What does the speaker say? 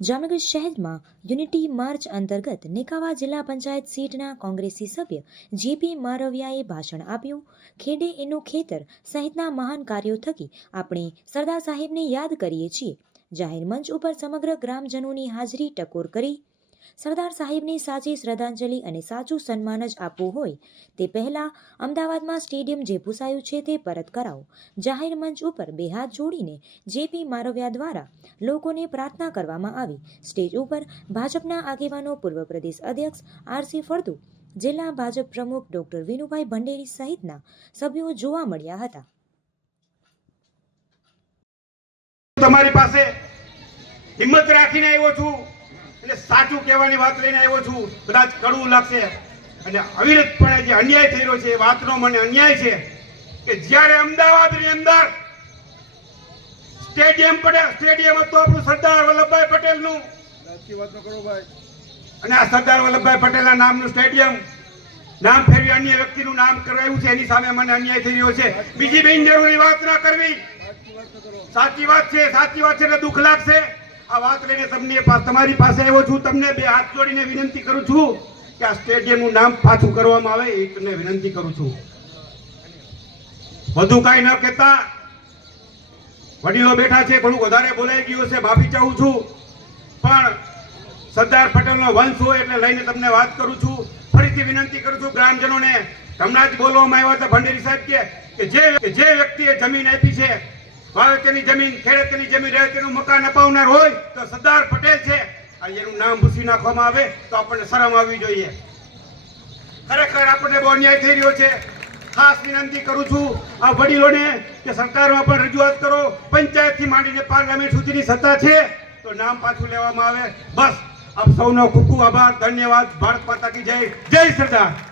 જામનગર શહેરમાં unity March અંતર્ગત નેકાવા જિલ્લા પંચાયત સીટના કોંગ્રેસી સભ્ય જેપી મારવિયાએ ભાષણ આપ્યું. ખેડે એનું ખેતર સહિતના મહાન કાર્યો થકી આપણે સરદાર સાહેબને યાદ કરીએ છીએ. જાહેર મંચ ઉપર સમગ્ર ગ્રામજનોની હાજરી ટકોર કરી સરદાર સાહેબને સાચી શ્રદ્ધાંજલિ અને સાચું સન્માન જ આપવું હોય તે પહેલા અમદાવાદમાં સ્ટેડિયમ જે ભૂસાયું છે તે પરત કરાવો. જાહેર મંચ ઉપર બે હાથ જોડીને જેપી મારવિયા દ્વારા લોકોને પ્રાર્થના કરવામાં આવી. સ્ટેજ ઉપર ભાજપના આગેવાનો પૂર્વ પ્રદેશ અધ્યક્ષ આરસી ફળદુ, જિલ્લા ભાજપ પ્રમુખ ડોક્ટર વિનુભાઈ ભંડેરી સહિતના સભ્યો જોવા મળ્યા હતા. તમારી પાસે હિંમત રાખીને આવ્યો છું. એટલે સાચું કહેવાની વાત લઈને આવ્યો છું. કદાચ કડવું લાગશે. અને અવિરતપણે જે અન્યાય થઈ રહ્યો છે એ વાતનો મને અન્યાય છે કે જ્યારે અમદાવાદની અંદર સ્ટેડિયમ પડે સ્ટેડિયમ હતું આપણું સરદાર વલ્લભભાઈ પટેલનું. અને આ સરદાર વલ્લભભાઈ પટેલના નામનું સ્ટેડિયમ નામ ફેરવી અન્ય વ્યક્તિનું નામ કરાયું છે એની સામે મને અન્યાય થઈ રહ્યો છે. બીજી બિનજરૂરી વાત ના કરવી. સાચી વાત સાચી વાત છે સાચી વાત છે એટલે દુઃખ લાગશે. આ વાત લઈને તમને તમારી પાસે આવ્યો છું. તમને બે હાથ જોડીને વિનંતી કરું છું કે આ સ્ટેડિયમનું નામ પાછું કરવામાં આવે એ તમને વિનંતી કરું છું. વધુ કાંઈ ન કહેતા. વડીલો બેઠા છે, ઘણું વધારે બોલાઈ ગયું છે માફી ચાહું છું. પણ સરદાર પટેલનો વંશ હોય એટલે લઈને તમને વાત કરું છું. ફરીથી વિનંતી કરું છું ગ્રામજનોને, હમણાં જ બોલવામાં આવ્યા હતા ભંડેરી સાહેબ કે જે જે વ્યક્તિએ જમીન આપી છે વાવેતરની જમીન, ખેડૂતની જમીન રહે તેનું મકાન અપાવનાર હોય તો સરદાર પટેલ છે. અને એનું નામ ભૂસી નાખવામાં આવે તો આપણને શરમ આવવી જોઈએ. ખરેખર આપણને બહુ અન્યાય થઈ રહ્યો છે. ખાસ વિનંતી કરું છું આ વડીલોને કે સરકારમાં પણ રજૂઆત કરો. પંચાયતથી માંડીને પાર્લામેન્ટ સુધીની સત્તા છે તો નામ પાછું લેવામાં આવે. બસ, આપ સૌનો ખૂબ ખૂબ આભાર. ધન્યવાદ. ભારત માતા કી જય. જય સરદાર.